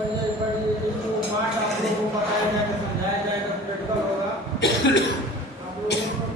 पाठ आप लोगों को बताया जाएगा, समझाया जाएगा, प्रैक्टिकल होगा आप लोगों को।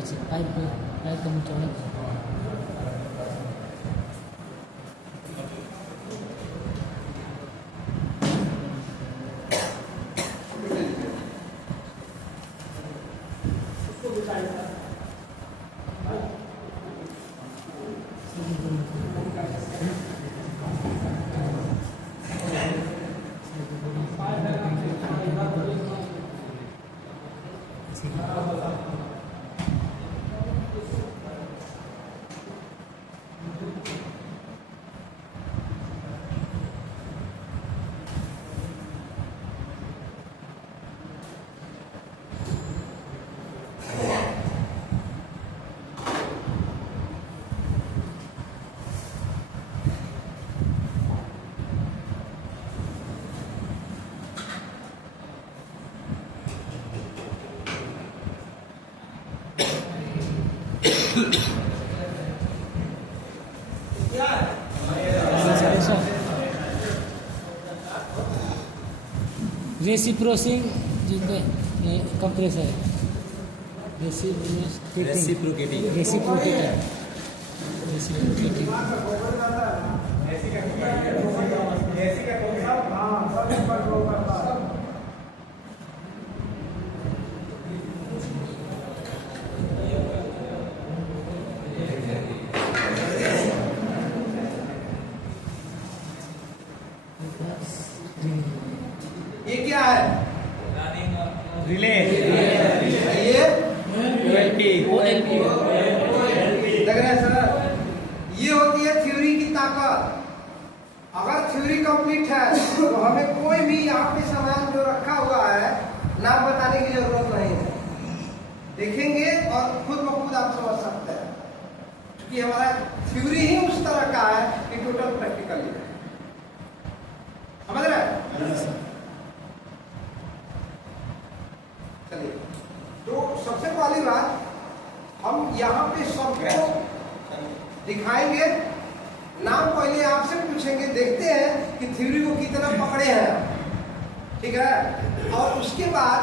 अच्छा, पाइप का मुझे रेसिप्रोसिंग कंप्रेसर ये क्या है? रिले। ये OLP लग रहा है सर। ये होती है थ्योरी की ताकत। अगर थ्योरी कंप्लीट है तो हमें कोई भी यहाँ पे सामान जो रखा हुआ है नाम बताने की जरूरत नहीं है, देखेंगे और खुद ब खुद आप समझ सकते हैं, क्योंकि हमारा थ्योरी ही उस तरह का है कि टोटल प्रैक्टिकल है। समझ रहे हैं? चलिए, तो सबसे पहली बात हम यहाँ पे सबको दिखाएंगे, नाम पहले आपसे पूछेंगे, देखते हैं कि थ्योरी को कितना पकड़े हैं, ठीक है? और उसके बाद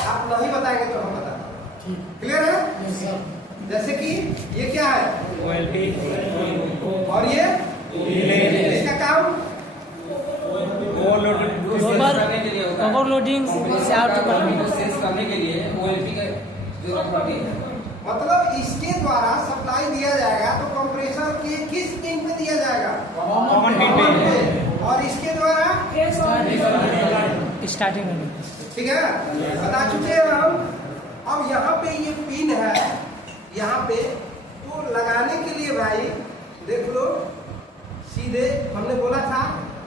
आप नहीं बताएंगे तो हम बताएंगे। क्लियर है? जैसे कि ये क्या है? OLP और ये इसका काम ओवरलोडिंग से आउट करने के लिए OLP का जरूरत पड़ती है। मतलब इसके द्वारा सप्लाई दिया जाएगा तो कंप्रेसर के किस पिन पे दिया जाएगा? कॉमन पिन पे। और इसके द्वारा स्टार्टिंग में, ठीक है, बता चुके हैं हम। अब यहाँ पे ये पिन है, यहाँ पे तो लगाने के लिए भाई देख लो, सीधे हमने बोला था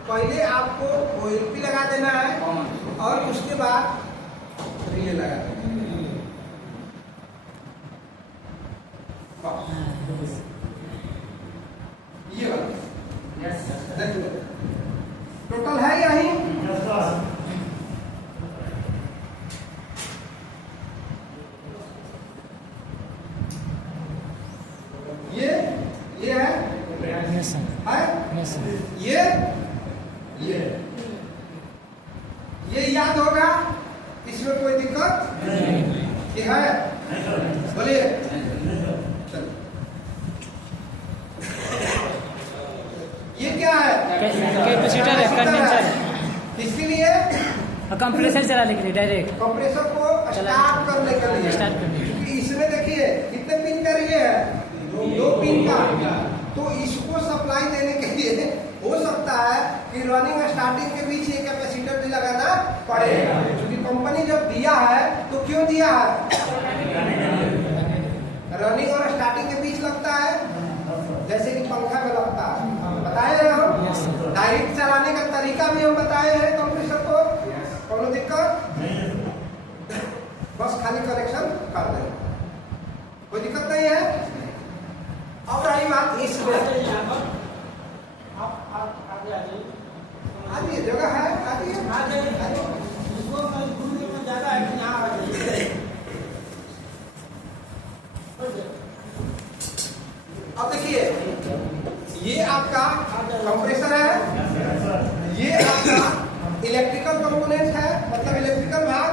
पहले आपको OLP लगा देना है और उसके बाद रिले लगा देना है। ये वाला टोटल है यही। ये है ये याद होगा, इसमें कोई दिक्कत नहीं है? बोलिए। ये क्या है? कैपेसिटर है, कंडेंसर। इसके लिए कंप्रेसर चलाने के लिए, डायरेक्ट कंप्रेसर को स्टार्ट करने के लिए। स्टार्ट करने के लिए। इसमें देखिए कितने पिन का रिले है? 2 पिन का। तो इसको सप्लाई देने के लिए हो सकता है कि रनिंग और स्टार्टिंग के बीच ये कैपेसिटर भी लगाना पड़ेगा, क्योंकि कंपनी जब दिया है तो क्यों दिया है? रनिंग और स्टार्टिंग के बीच लगता है, जैसे कि पंखा में लगता है। बताए हैं हम डायरेक्ट चलाने का तरीका भी हम बताए हैं कंप्रेसर को। कोनो दिक्कत? बस खाली कनेक्शन कर दें, कोई दिक्कत नहीं है। अब रही बात इसमें, आइए जगह है, आइए। अब देखिए, ये आपका कंप्रेसर है, ये आपका इलेक्ट्रिकल कंपोनेंट है, मतलब इलेक्ट्रिकल भाग,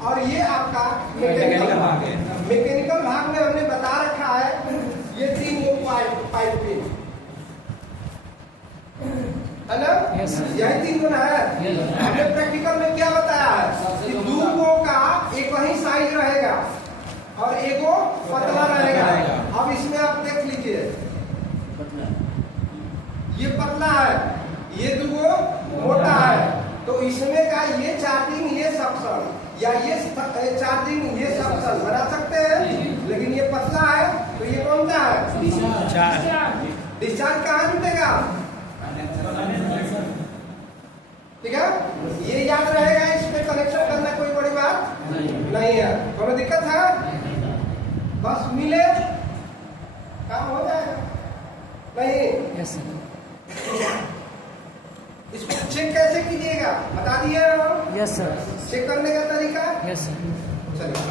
और ये आपका मैकेनिकल भाग है। मैकेनिकल भाग में हमने बता रखा है ये 3 गो पाइप पिन है ना? यही 3 गो है। हमने प्रैक्टिकल में क्या बताया है कि 2 गो का एक वही साइज रहेगा और एगो पतला रहेगा। अब इसमें आप देख लीजिए, ये पतला है, ये 2 गो मोटा है, तो इसमें का ये चार्जिंग, ये सक्शन, या ये चार्जिंग, ये सक्शन बना सकते हैं। लेकिन ये पतला है तो ये कौन सा है? डिस्चार्ज कहाँ जुटेगा? ठीक है, ये याद रहेगा, इस पे कनेक्शन करना कोई बड़ी बात नहीं है। कोई दिक्कत है? बस मिले काम हो जाएगा। नहीं यस सर, इसको चेक कैसे कीजिएगा बता दिए हम। यस सर, चेक करने का तरीका, यस सर। चलिए,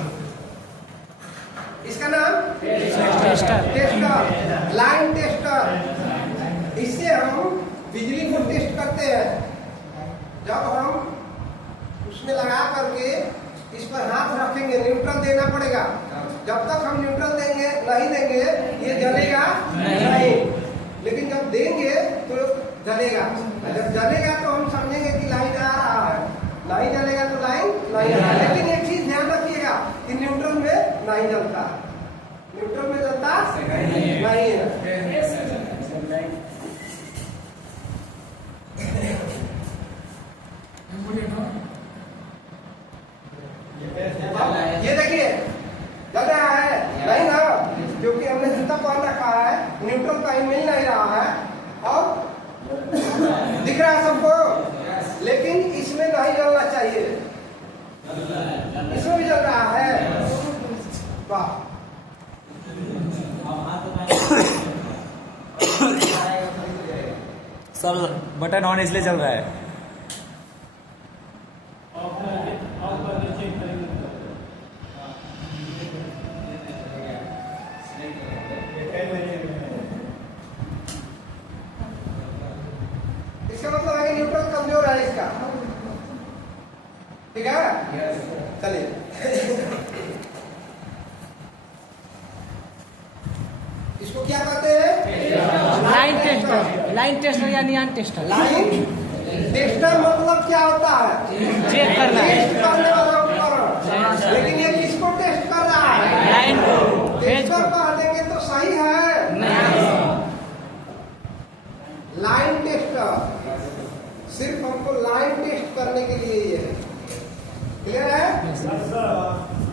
इसका नाम टेस्टर, टेस्टर, लाइन टेस्टर। इससे हम बिजली को टेस्ट करते हैं। जब हम उसमें लगा करके इस पर हाथ रखेंगे, न्यूट्रल देना पड़ेगा। जब तक हम न्यूट्रल नहीं देंगे ये जलेगा नहीं, लेकिन जब देंगे तो जलेगा। जब जलेगा तो हम समझेंगे कि लाइन आ रहा है, नहीं जलेगा तो लाइन नहीं आ रहा है। लेकिन एक चीज ध्यान रखिएगा कि न्यूट्रल में नहीं जलता, न्यूट्रल में जलता नहीं है। ये देखिए जल रहा है नहीं ना, क्योंकि हमने जूता पहन रखा है, न्यूट्रल कहीं मिल नहीं रहा है और दिख रहा है सबको, लेकिन इसमें नहीं जलना चाहिए। इसमें भी जल रहा है। वाह, सर बटन ऑन इसलिए चल रहा है। इसका मतलब है कि न्यूट्रल कमजोर है इसका। ठीक है, चलिए इसको क्या कहते हैं? लाइन टेस्टर, लाइन टेस्टर या नियॉन टेस्टर। लाइन टेस्टर मतलब क्या होता है? चेक करना है, टेस्ट करने वाला उपकरण। लेकिन ये किसको टेस्ट कर रहा है? लाइन को, फेज टेस्टर को कह देंगे तो सही है। नहीं। लाइन टेस्टर सिर्फ हमको लाइन टेस्ट करने के लिए ये है। क्लियर है?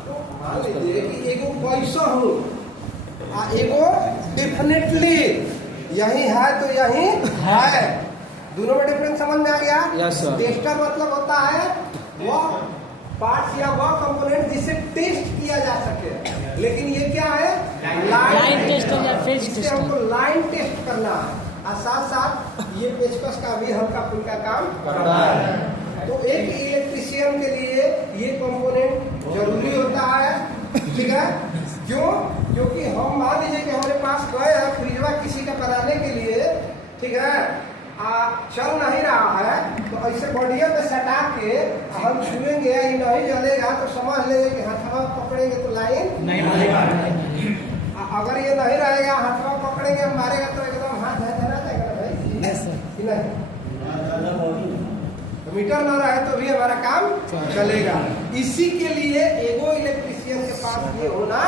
तो मान लीजिए कि एगो पैसा हो, एगो डेफिनेटली यही है तो यही है, दोनों में डिफरेंस समझ में आ गया? Yes, sir. टेस्टर मतलब होता है वह पार्ट्स या वह कंपोनेंट जिसे टेस्ट किया जा सके। लेकिन ये क्या है? लाइन टेस्टर या फेज इससे टेस्टर। हमको लाइन टेस्ट करना है और साथ साथ ये पेचकस का भी हल्का फुल्का काम करना है। तो एक इलेक्ट्रिशियन के लिए ये कंपोनेंट जरूरी होता है। ठीक है, क्यों? क्योंकि हम मान लीजिए कि हमारे पास गए हैं फ्रिजवा किसी का बनाने के लिए, ठीक है, चल नहीं रहा है, तो ऐसे बढ़िया पे सटा के हम छुएंगे, ये नहीं जलेगा तो समझ लेंगे कि हथवा पकड़ेंगे तो लाइन नहीं मारेगा। अगर ये नहीं रहेगा, हथवा पकड़ेंगे मारेगा तो एकदम हाथ धरा जाएगा ना भाई। यस सर, कि नहीं? तो मीटर ना रहे तो भी हमारा काम चलेगा। इसी के लिए एगो इलेक्ट्रिशियन के पास ये होना